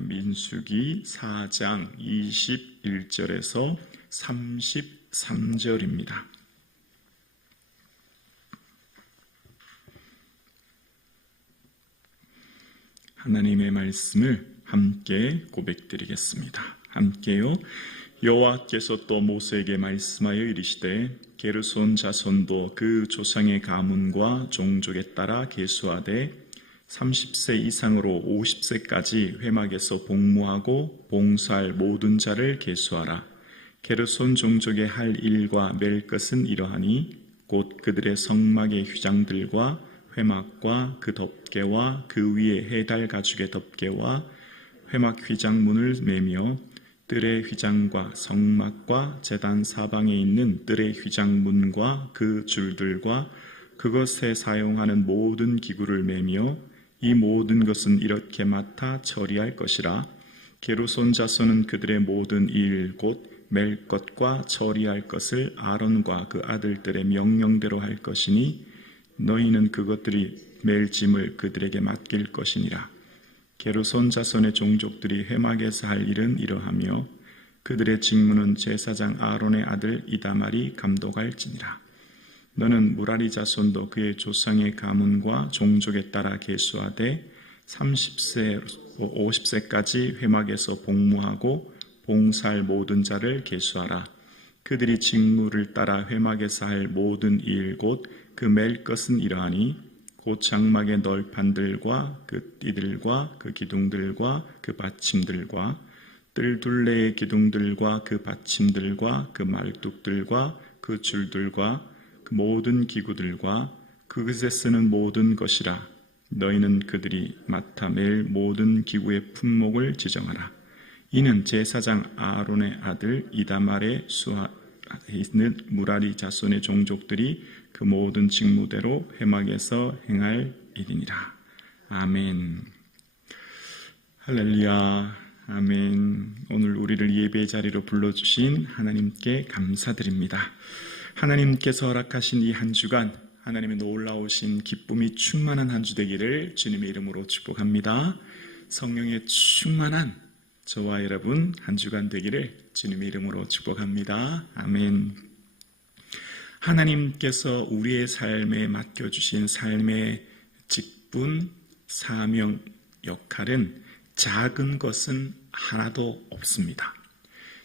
민수기 4장 21절에서 33절입니다. 하나님의 말씀을 함께 고백드리겠습니다. 함께요. 여호와께서 또 모세에게 말씀하여 이르시되 게르손 자손도 그 조상의 가문과 종족에 따라 계수하되 30세 이상으로 50세까지 회막에서 복무하고 봉사할 모든 자를 계수하라. 게르손 종족의 할 일과 맬 것은 이러하니 곧 그들의 성막의 휘장들과 회막과 그 덮개와 그 위에 해달 가죽의 덮개와 회막 휘장문을 매며 뜰의 휘장과 성막과 제단 사방에 있는 뜰의 휘장문과 그 줄들과 그것에 사용하는 모든 기구를 매며 이 모든 것은 이렇게 맡아 처리할 것이라. 게르손 자손은 그들의 모든 일 곧 맬 것과 처리할 것을 아론과 그 아들들의 명령대로 할 것이니 너희는 그것들이 맬 짐을 그들에게 맡길 것이니라. 게르손 자손의 종족들이 회막에서 할 일은 이러하며 그들의 직무는 제사장 아론의 아들 이다말이 감독할지니라. 너는 무라리 자손도 그의 조상의 가문과 종족에 따라 계수하되 30세 50세까지 회막에서 복무하고 봉사할 모든 자를 계수하라. 그들이 직무를 따라 회막에서 할 모든 일 곧 그 맬 것은 이러하니 곧 장막의 널판들과 그 띠들과 그 기둥들과 그 받침들과 뜰 둘레의 기둥들과 그 받침들과 그 말뚝들과 그 줄들과 그 모든 기구들과 그것에 쓰는 모든 것이라. 너희는 그들이 맡아 맬 모든 기구의 품목을 지정하라. 이는 제사장 아론의 아들 이다말의 수하에 있는 무라리 자손의 종족들이 그 모든 직무대로 회막에서 행할 일이니라. 아멘. 할렐루야. 아멘. 오늘 우리를 예배 자리로 불러주신 하나님께 감사드립니다. 하나님께서 허락하신 이 한 주간 하나님의 놀라우신 기쁨이 충만한 한 주 되기를 주님의 이름으로 축복합니다. 성령의 충만한 저와 여러분 한 주간 되기를 주님의 이름으로 축복합니다. 아멘. 하나님께서 우리의 삶에 맡겨주신 삶의 직분, 사명, 역할은 작은 것은 하나도 없습니다.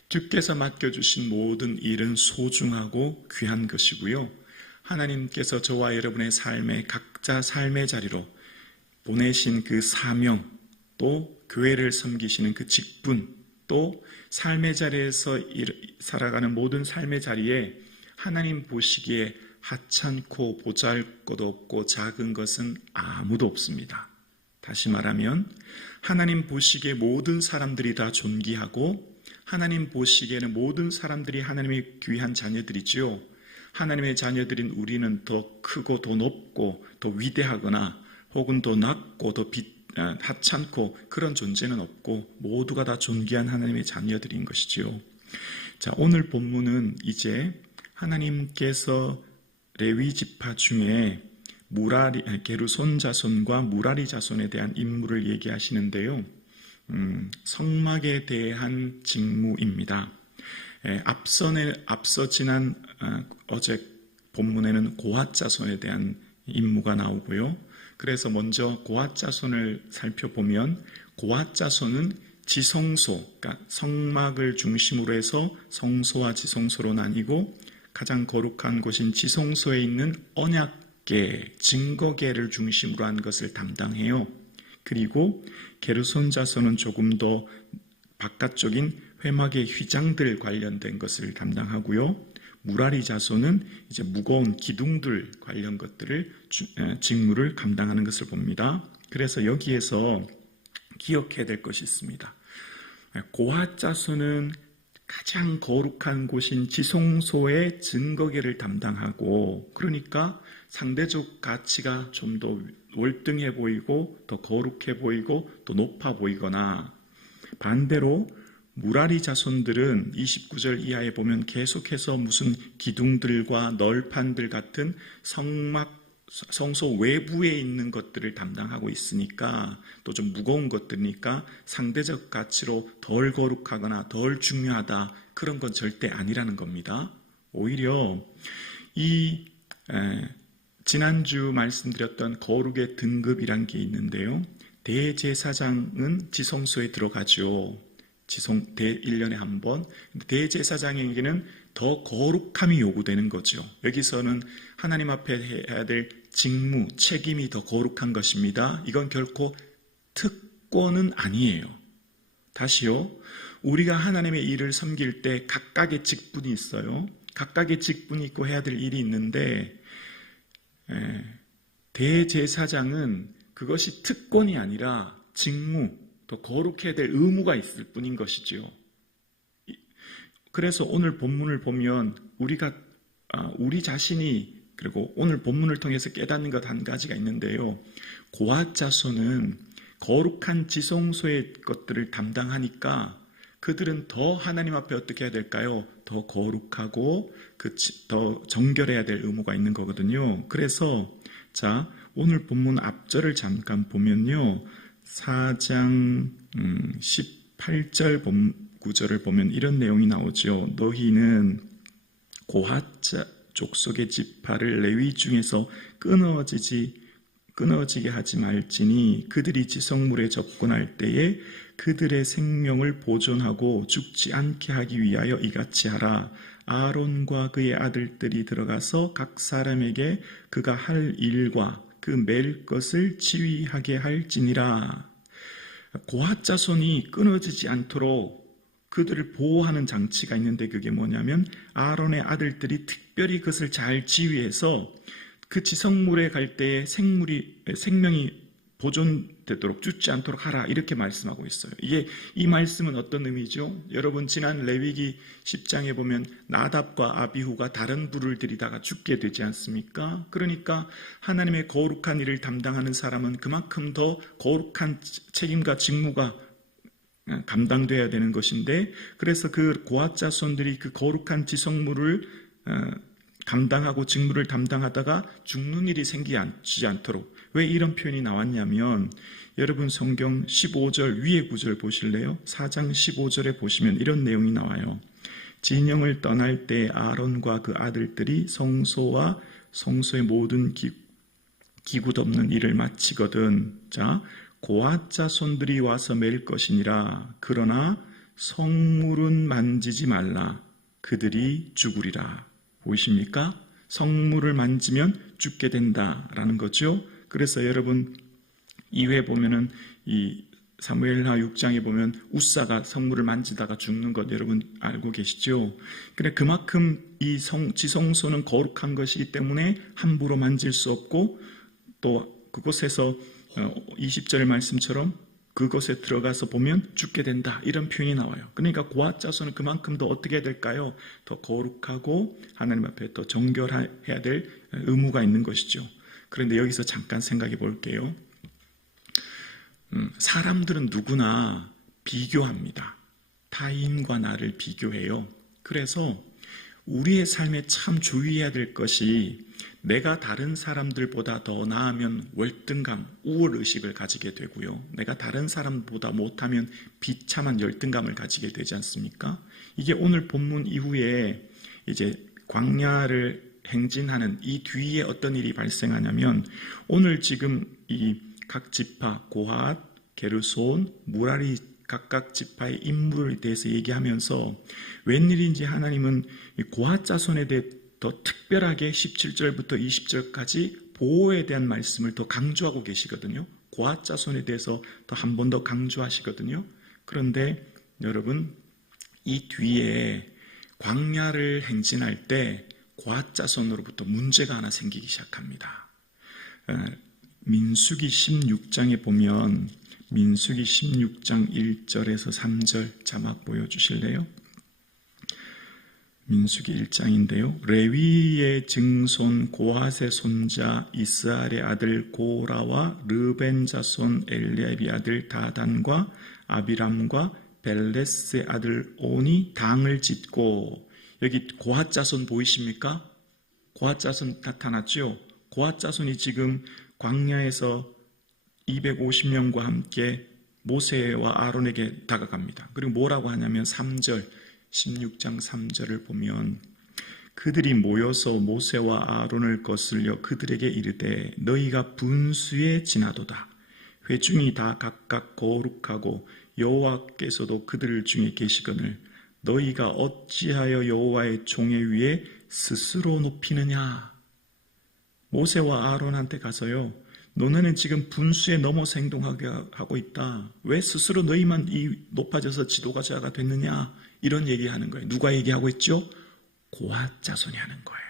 주께서 맡겨주신 모든 일은 소중하고 귀한 것이고요. 하나님께서 저와 여러분의 삶에 각자 삶의 자리로 보내신 그 사명, 또 교회를 섬기시는 그 직분, 또 삶의 자리에서 살아가는 모든 삶의 자리에 하나님 보시기에 하찮고 보잘것도 없고 작은 것은 아무도 없습니다. 다시 말하면 하나님 보시기에 모든 사람들이 다 존귀하고 하나님 보시기에는 모든 사람들이 하나님의 귀한 자녀들이지요. 하나님의 자녀들인 우리는 더 크고 더 높고 더 위대하거나 혹은 더 낮고 더 하찮고 그런 존재는 없고 모두가 다 존귀한 하나님의 자녀들인 것이지요. 자, 오늘 본문은 이제 하나님께서 레위 지파 중에 게르손 자손과 무라리 자손에 대한 임무를 얘기하시는데요. 성막에 대한 직무입니다. 앞서 지난 어제 본문에는 고핫 자손에 대한 임무가 나오고요. 그래서 먼저 고핫 자손을 살펴보면 고핫 자손은 지성소, 그러니까 성막을 중심으로 해서 성소와 지성소로 나뉘고 가장 거룩한 곳인 지성소에 있는 언약궤, 증거궤를 중심으로 한 것을 담당해요. 그리고 게르손 자손은 조금 더 바깥쪽인 회막의 휘장들 관련된 것을 담당하고요. 무라리 자손은 이제 무거운 기둥들 관련 것들을 직무를 감당하는 것을 봅니다. 그래서 여기에서 기억해야 될 것이 있습니다. 고핫 자손은 가장 거룩한 곳인 지성소의 증거궤를 담당하고, 그러니까 상대적 가치가 좀 더 월등해 보이고 더 거룩해 보이고 더 높아 보이거나, 반대로 무라리 자손들은 29절 이하에 보면 계속해서 무슨 기둥들과 널판들 같은 성막 성소 외부에 있는 것들을 담당하고 있으니까 또 좀 무거운 것들이니까 상대적 가치로 덜 거룩하거나 덜 중요하다 그런 건 절대 아니라는 겁니다. 오히려 이 지난주 말씀드렸던 거룩의 등급이란 게 있는데요. 대제사장은 지성소에 들어가죠. 1년에 한 번. 대제사장에게는 더 거룩함이 요구되는 거죠. 여기서는 하나님 앞에 해야 될 직무, 책임이 더 거룩한 것입니다. 이건 결코 특권은 아니에요. 다시요. 우리가 하나님의 일을 섬길 때 각각의 직분이 있어요. 각각의 직분이 있고 해야 될 일이 있는데 대제사장은 그것이 특권이 아니라 직무, 더 거룩해야 될 의무가 있을 뿐인 것이지요. 그래서 오늘 본문을 보면 우리 자신이 그리고 오늘 본문을 통해서 깨닫는 것 한 가지가 있는데요. 고앗 자손은 거룩한 지성소의 것들을 담당하니까 그들은 더 하나님 앞에 어떻게 해야 될까요? 더 거룩하고 더 정결해야 될 의무가 있는 거거든요. 그래서 자 오늘 본문 앞절을 잠깐 보면요. 4장 18절 9절을 보면 이런 내용이 나오죠. 너희는 고앗 족속의 지파를 레위 중에서 끊어지게 하지 말지니 그들이 지성물에 접근할 때에 그들의 생명을 보존하고 죽지 않게 하기 위하여 이같이 하라. 아론과 그의 아들들이 들어가서 각 사람에게 그가 할 일과 그 맬 것을 지휘하게 할지니라. 고앗 자손이 끊어지지 않도록 그들을 보호하는 장치가 있는데 그게 뭐냐면 아론의 아들들이 특별히 그것을 잘 지휘해서 그 지성물에 갈 때에 생명이 보존되도록 죽지 않도록 하라 이렇게 말씀하고 있어요. 이 말씀은 어떤 의미죠? 여러분 지난 레위기 10장에 보면 나답과 아비후가 다른 불을 들이다가 죽게 되지 않습니까? 그러니까 하나님의 거룩한 일을 담당하는 사람은 그만큼 더 거룩한 책임과 직무가 감당돼야 되는 것인데 그래서 그 고앗 자손들이 그 거룩한 지성물을 감당하고 직무를 담당하다가 죽는 일이 생기지 않도록 왜 이런 표현이 나왔냐면 여러분 성경 15절 위에 구절 보실래요? 4장 15절에 보시면 이런 내용이 나와요. 진영을 떠날 때 아론과 그 아들들이 성소와 성소의 모든 기구 덮는 일을 마치거든. 자, 고앗 자손들이 와서 맬 것이니라. 그러나 성물은 만지지 말라. 그들이 죽으리라. 보이십니까? 성물을 만지면 죽게 된다라는 거죠. 그래서 여러분 2회 보면은 이 사무엘하 6장에 보면 우사가 성물을 만지다가 죽는 것 여러분 알고 계시죠? 그래 그만큼 이 지성소는 거룩한 것이기 때문에 함부로 만질 수 없고 또 그곳에서 20절 말씀처럼 그것에 들어가서 보면 죽게 된다 이런 표현이 나와요. 그러니까 고앗 자손은 그만큼 더 어떻게 해야 될까요? 더 거룩하고 하나님 앞에 더 정결해야 될 의무가 있는 것이죠. 그런데 여기서 잠깐 생각해 볼게요. 사람들은 누구나 비교합니다. 타인과 나를 비교해요. 그래서 우리의 삶에 참 주의해야 될 것이 내가 다른 사람들보다 더 나으면 월등감, 우월의식을 가지게 되고요. 내가 다른 사람보다 못하면 비참한 열등감을 가지게 되지 않습니까? 이게 오늘 본문 이후에 이제 광야를 행진하는 이 뒤에 어떤 일이 발생하냐면 오늘 지금 이 각 지파, 고앗, 게르손, 무라리 각각 지파의 인물에 대해서 얘기하면서 웬일인지 하나님은 고앗 자손에 대해 더 특별하게 17절부터 20절까지 보호에 대한 말씀을 더 강조하고 계시거든요. 고앗 자손에 대해서 더 한 번 더 강조하시거든요. 그런데 여러분 이 뒤에 광야를 행진할 때 고앗 자손으로부터 문제가 하나 생기기 시작합니다. 민수기 16장에 보면 민수기 16장 1절에서 3절 자막 보여주실래요? 민수기 1장인데요. 레위의 증손 고앗의 손자 이스라엘의 아들 고라와 르벤 자손 엘리압의 아들 다단과 아비람과 벨레스의 아들 온이 당을 짓고 여기 고앗 자손 보이십니까? 고앗 자손 나타났죠? 고핫 자손이 지금 광야에서 250명과 함께 모세와 아론에게 다가갑니다. 그리고 뭐라고 하냐면 3절, 16장 3절을 보면 그들이 모여서 모세와 아론을 거슬려 그들에게 이르되 너희가 분수에 지나도다. 회중이 다 각각 거룩하고 여호와께서도 그들 중에 계시거늘 너희가 어찌하여 여호와의 종의 위에 스스로 높이느냐. 모세와 아론한테 가서요, 너네는 지금 분수에 넘어서 행동하게 하고 있다. 왜 스스로 너희만 높아져서 지도자가 됐느냐. 이런 얘기하는 거예요. 누가 얘기하고 있죠? 고핫 자손이 하는 거예요.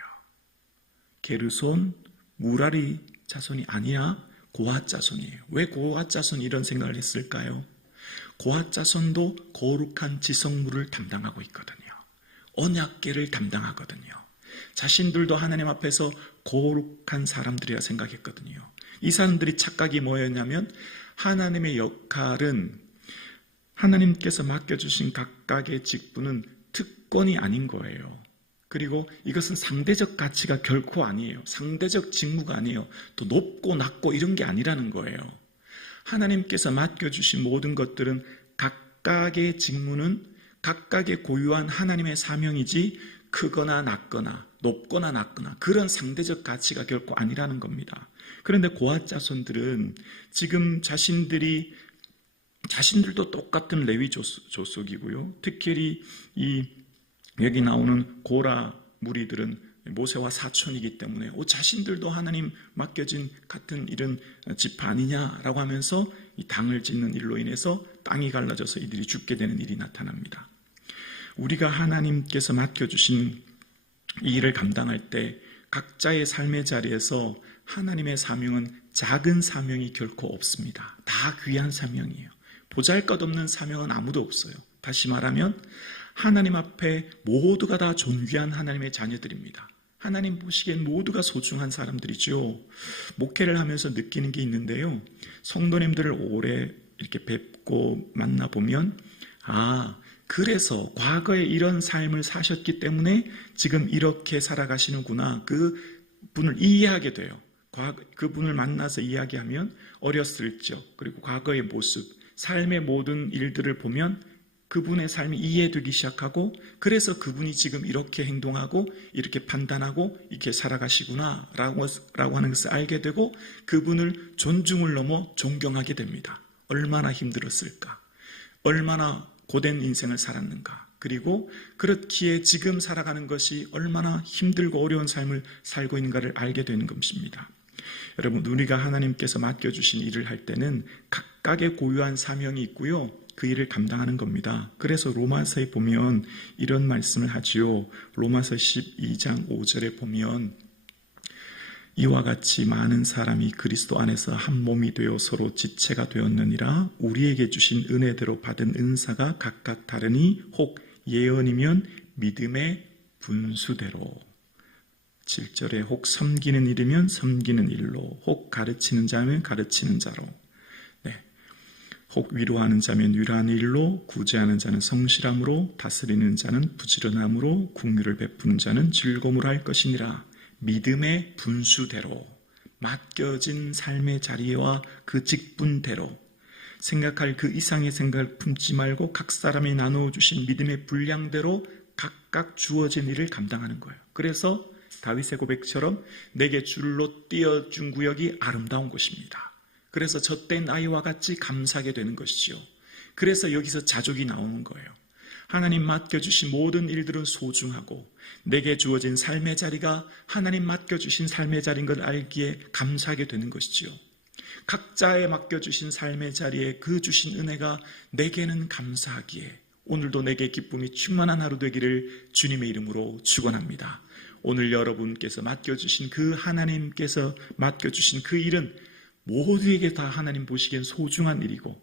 게르손, 무라리 자손이 아니야. 고핫 자손이에요. 왜 고핫 자손이 이런 생각을 했을까요? 고핫 자손도 거룩한 지성물을 담당하고 있거든요. 언약궤를 담당하거든요. 자신들도 하나님 앞에서 거룩한 사람들이라 생각했거든요. 이 사람들이 착각이 뭐였냐면 하나님의 역할은 하나님께서 맡겨주신 각각의 직분은 특권이 아닌 거예요. 그리고 이것은 상대적 가치가 결코 아니에요. 상대적 직무가 아니에요. 또 높고 낮고 이런 게 아니라는 거예요. 하나님께서 맡겨주신 모든 것들은 각각의 직무는 각각의 고유한 하나님의 사명이지 크거나 낮거나 높거나 낮거나 그런 상대적 가치가 결코 아니라는 겁니다. 그런데 고핫 자손들은 지금 자신들도 똑같은 레위 조속이고요. 특히 여기 나오는 고라 무리들은 모세와 사촌이기 때문에 자신들도 하나님 맡겨진 같은 이런 지파 아니냐라고 하면서 이 당을 짓는 일로 인해서 땅이 갈라져서 이들이 죽게 되는 일이 나타납니다. 우리가 하나님께서 맡겨주신 이 일을 감당할 때 각자의 삶의 자리에서 하나님의 사명은 작은 사명이 결코 없습니다. 다 귀한 사명이에요. 보잘것없는 사명은 아무도 없어요. 다시 말하면 하나님 앞에 모두가 다 존귀한 하나님의 자녀들입니다. 하나님 보시기엔 모두가 소중한 사람들이죠. 목회를 하면서 느끼는 게 있는데요. 성도님들을 오래 이렇게 뵙고 만나보면 그래서 과거에 이런 삶을 사셨기 때문에 지금 이렇게 살아가시는구나. 그 분을 이해하게 돼요. 그분을 만나서 이야기하면 어렸을 적 그리고 과거의 모습, 삶의 모든 일들을 보면 그분의 삶이 이해되기 시작하고 그래서 그분이 지금 이렇게 행동하고 이렇게 판단하고 이렇게 살아가시구나 라고 하는 것을 알게 되고 그분을 존중을 넘어 존경하게 됩니다. 얼마나 힘들었을까? 얼마나 고된 인생을 살았는가? 그리고 그렇기에 지금 살아가는 것이 얼마나 힘들고 어려운 삶을 살고 있는가를 알게 되는 것입니다. 여러분, 우리가 하나님께서 맡겨주신 일을 할 때는 각각의 고유한 사명이 있고요. 그 일을 감당하는 겁니다. 그래서 로마서에 보면 이런 말씀을 하지요. 로마서 12장 5절에 보면 이와 같이 많은 사람이 그리스도 안에서 한 몸이 되어 서로 지체가 되었느니라. 우리에게 주신 은혜대로 받은 은사가 각각 다르니 혹 예언이면 믿음의 분수대로, 7절에 혹 섬기는 일이면 섬기는 일로, 혹 가르치는 자면 가르치는 자로, 혹 위로하는 자면 위로하는 일로, 구제하는 자는 성실함으로, 다스리는 자는 부지런함으로, 긍휼을 베푸는 자는 즐거움으로 할 것이니라. 믿음의 분수대로, 맡겨진 삶의 자리와 그 직분대로, 생각할 그 이상의 생각을 품지 말고 각 사람이 나누어 주신 믿음의 분량대로 각각 주어진 일을 감당하는 거예요. 그래서 다윗의 고백처럼 내게 줄로 띄어준 구역이 아름다운 곳입니다. 그래서 젖된 아이와 같이 감사하게 되는 것이죠. 그래서 여기서 자족이 나오는 거예요. 하나님 맡겨주신 모든 일들은 소중하고 내게 주어진 삶의 자리가 하나님 맡겨주신 삶의 자리인 걸 알기에 감사하게 되는 것이지요. 각자의 맡겨주신 삶의 자리에 그 주신 은혜가 내게는 감사하기에 오늘도 내게 기쁨이 충만한 하루 되기를 주님의 이름으로 축원합니다. 오늘 여러분께서 맡겨주신 그 하나님께서 맡겨주신 그 일은 모두에게 다 하나님 보시기엔 소중한 일이고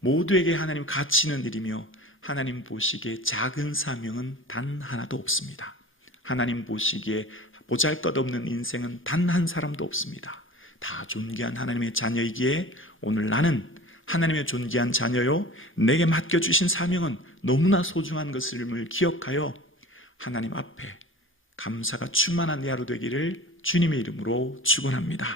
모두에게 하나님 가치 있는 일이며 하나님 보시기에 작은 사명은 단 하나도 없습니다. 하나님 보시기에 보잘것없는 인생은 단 한 사람도 없습니다. 다 존귀한 하나님의 자녀이기에 오늘 나는 하나님의 존귀한 자녀요, 내게 맡겨주신 사명은 너무나 소중한 것을 기억하여 하나님 앞에 감사가 충만한 내 하루 되기를 주님의 이름으로 축원합니다.